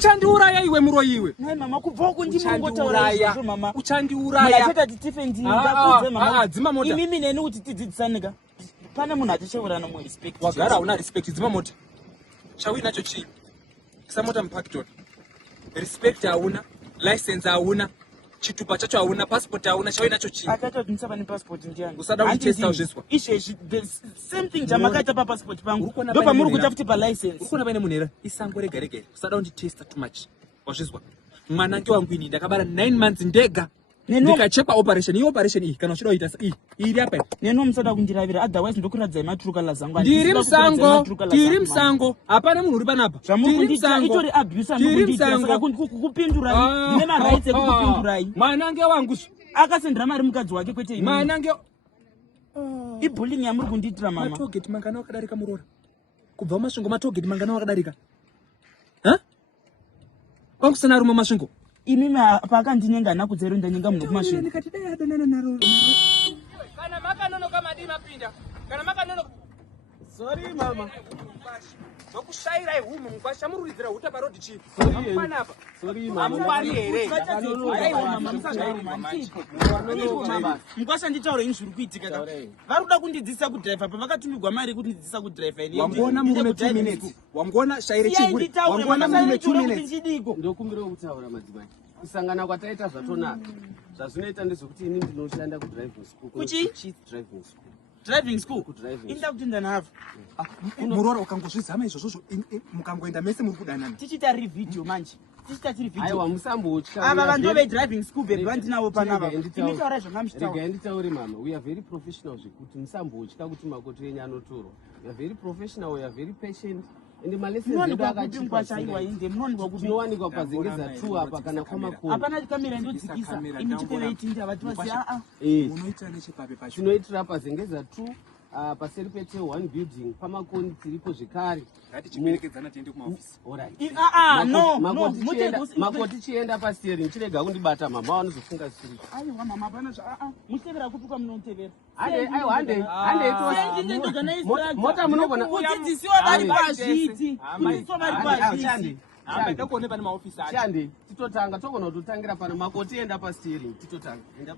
Uchandiuraya iwe muroyiwe. Nai mama kubva kundimongotauraya mama. Uchandiuraya. Mama defendi ndakudze mama. Dzima mota. Imimi neni kuti tidzidzisanika. Pane munhu achacheurana mu respect. Wagara una respect dzima mota. Chawi nacho chi. Isa mota mpacton. Respect hauna, license hauna. Chitupa chacho hauna, passport hauna, chawi nacho chi. Akata kuti ndisaba ne passport ndiani. Usada uchitesta uzviswa. Izvezvi the same thing jamakaita pa passport pangu. Ndopa muri kuita futi pa license. Urikona paine munhera isango rega rega. Usada unditesta too much. Wazviswa. Mwanange wangu ini ndakabara 9 months ndega. Ndikachepa operation iyi kana uchida kuita iyi iri apa neno musada kundiravira otherwise ndokuradza matruka lazangu ndiri musango hapana munhu uri panapa itori abuse andikunditira kukupindurai ndine marights ekukupindurai mwanange wangu akasendera mari mukadzi wake kwete ini mwanange ibullying yamuri kundiitira mama matogeti mangana wakadarika murora kubva mumasvingo matogeti mangana wakadarika ha kwakusana rume masvingo imimi pakandinyenga nakudzero ndanyenga munhu kumasvingo ndikati dai adonana naro kana makanonoka madima pinda kana makanonoka sorry mama zokushairai humu mukwasha murudzira huta parodi chief amufana apa sorry mama amufani here aiwa mama musangairu mama mukwasha nditaura ini zviri kuitika ka varuda kundidzisa kudriver pavakatumigwa mari kuti ndidzisa kudriver ini wamboona murume 2 minutes wamboona shaire chiguri wamboona murume 2 minutes ndokumbira kutaura madzimai kusangana kwataita zvatonaka zvazvinoita ndezvekuti ini ndinoshanda kudriving school kuchi driving school inda kuti ndanava murora ukangozvizama izvozvo mukangoenda mese muri kudanana tichita video manje tichita tiri video aiwa musambotya ava vantu ve driving school baby vandinawo panapa imitaura zvangamishitaura rega nditaure mama we are very professional zvekuti musambotya kuti makoto enyu anotorwa we are very professional we are very patient ende maleseni edu akachaiwa inde munowanikwa kuti tinowanikwa pazengeza 2 apa kana kwamakona apana kamera ndodzikisa imi chipeveitinda vati vasi unoita nechepape pacho tinoitira pazengeza 2 paseri pete 1 building pamakoni tiripo zvekare ngatichiperekedzana tiende kumaofisi alright makoti chienda pasteering chirega kundibata mama wanozofunga siri aiwa mama apana muchitevera kutuka munotevera mota munogona kudzidzisiwa vari pazviti kudzidzisiwa vari pazviti ndakuone pane maofisi chande titotanga togona kutotangira pano makoti enda pasteering titotanga enda